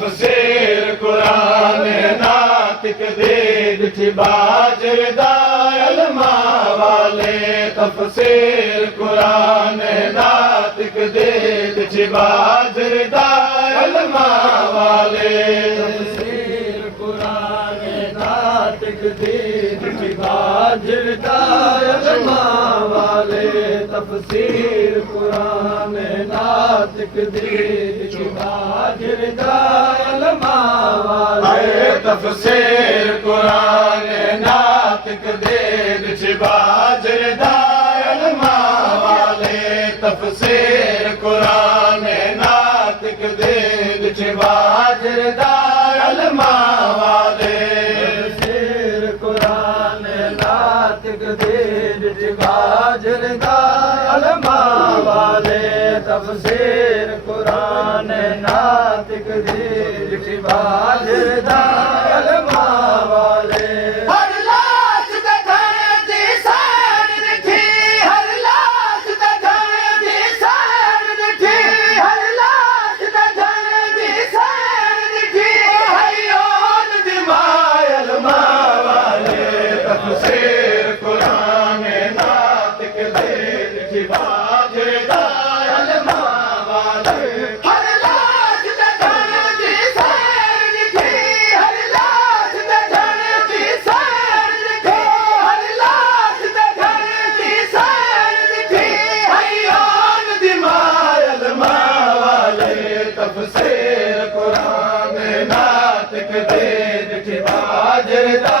तफसीर कुरान नातिक दीद थी बाजरदा अलमा वाले तफसीर कुरान नातिक दीद थी बाजरदा अलमा वाले तफसीर कुरान नातिक दीद थी बाजरदा अलमा वाले तफसीर कुरान नातिक दीद थी बाजरदा अलमा वाले तफसीर कुरान नातिक दीद थी बाजरदा अलमा वाले तफसीर कुरान नातिक दीद थी बाजरदा अलमा वाले तफसीर कुरान नातिक दीद थी बाजरदा अलमा वाले तफसीर कुरान नातिक दीद थी बाजरदा अलमा वाले हर लाश ते घर दी सैर दिठी हर लाश ते घर दी सैर दिठी हर लाश ते घर दी सैर दिठी हयोन दी मायल मावाले तफसीर कुरान नातिक दीद थी बाजरदा अलमा वाले हर लाश ते घर दी सैर दिठी हर लाश ते घर दी सैर दिठी हर लाश ते घर दी सैर दिठी हयोन दी मायल मावाले तफसीर कुरान नातिक दीद थी बाजरदा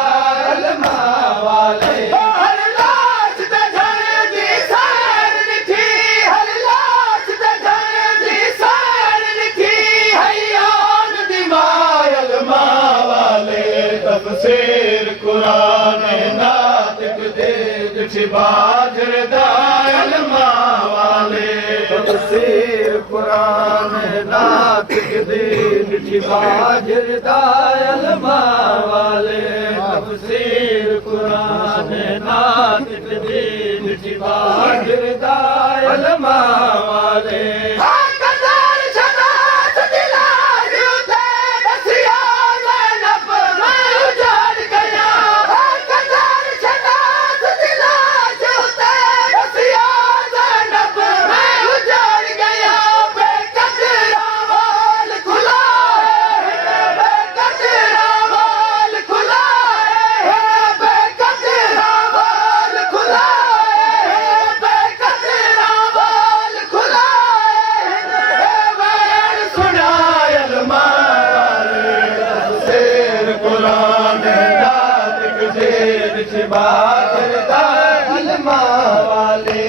अलमा वाले हर लाश ते घर दी सैर दिठी हर लाश ते घर दी सैर दिठी हयोन दी मायल मावाले तफसीर कुरान नातिक दीद थी बाजरदा अलमा वाले तफसीर कुरान नातिक दीद थी बाजरदा अलमा वाले तफसीर कुरान नातिक दीद थी बाजरदा अलमा वाले कुरान नातिक दीद थी बाजरदा अलमा वाले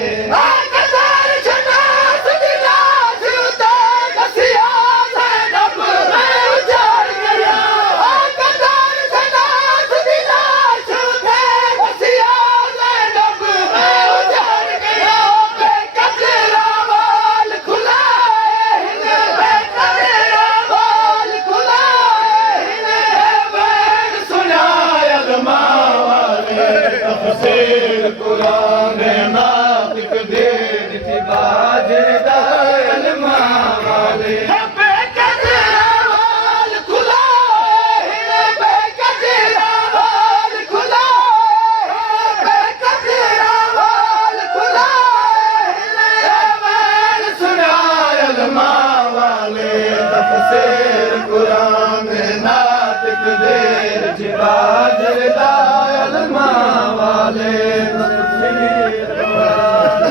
तफसीर कुरान नातिक दीद थी बाजरदा अलमा वाले तफसीर कुरान नातिक दीद थी बाजरदा अलमा वाले तफसीर कुरान नातिक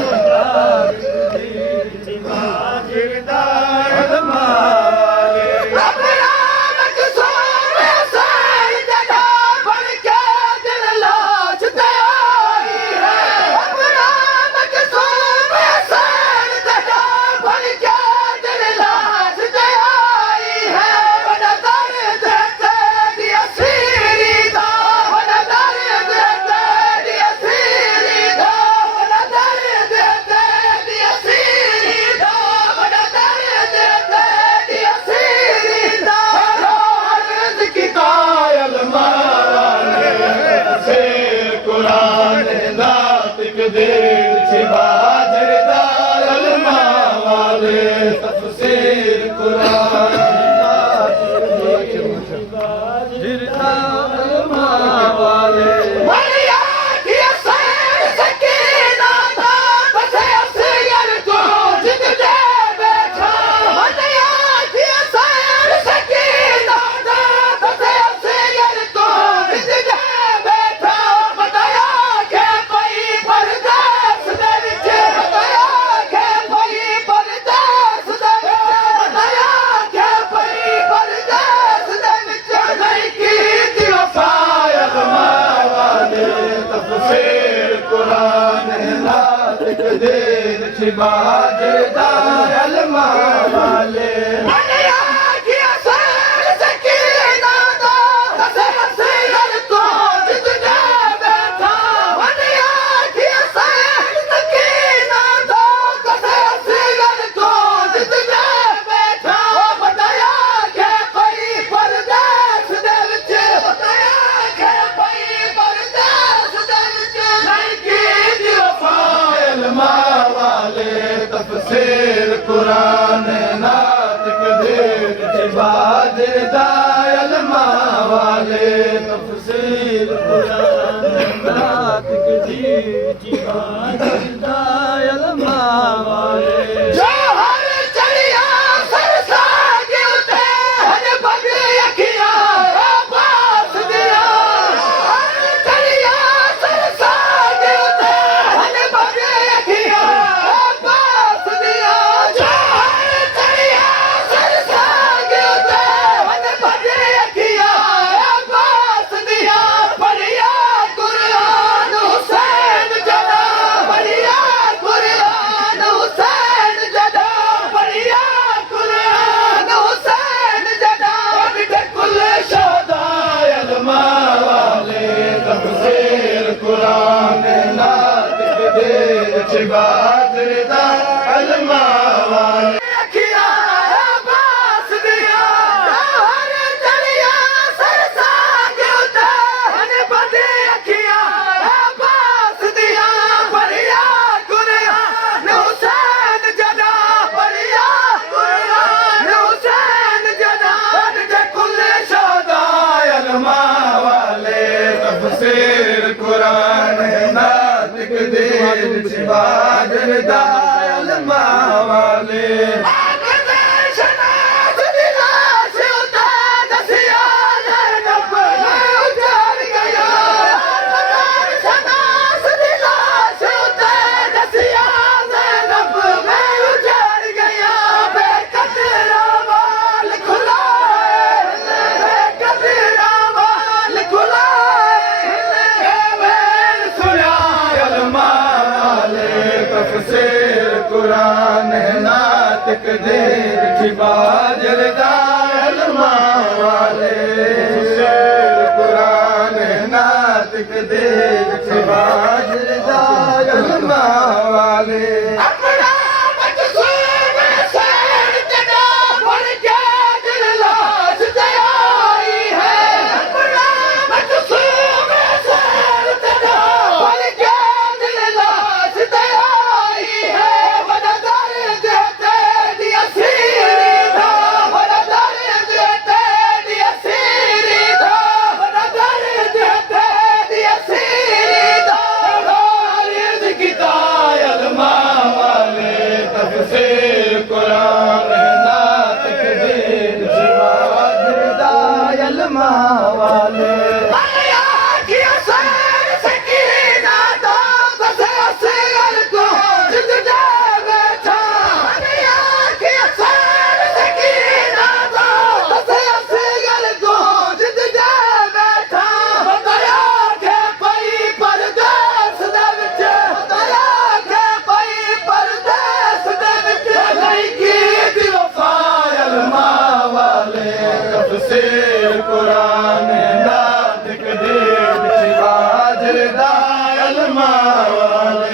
दीद थी बाजरदा अलमा वाले रब नानक सोने साईं जदा बन के दिल लाज ते आई है रब नानक सोने साईं जदा बन के दिल लाज ते आई है बड़ा दर्द तेरी असीरी दा बड़ा दर्द तेरी असीरी दा बड़ा दर्द तेरी असीरी दा बड़ा दर्द तेरी असीरी दा अर्ज़ की कायल माले तफसीर कुरान नातिक दीद थी बाजरदा अलमा वाले तफसीर कुरान नातिक बाजदा अलमा वाले तफसीर कुरान नातिक देर बाजदा अलमा वाले तफसीर कुरान नातिक देर बाजदा अलमा वाले बाजदा अलमा वाले कुरान नातिक देर बाजदा अलमा वाले कुरान नातिक देर बाजदा अलमा वाले कुरान नातिक देर बाजदा अलमा वाले कुरान नातिक देर बाजदा अलमा वाले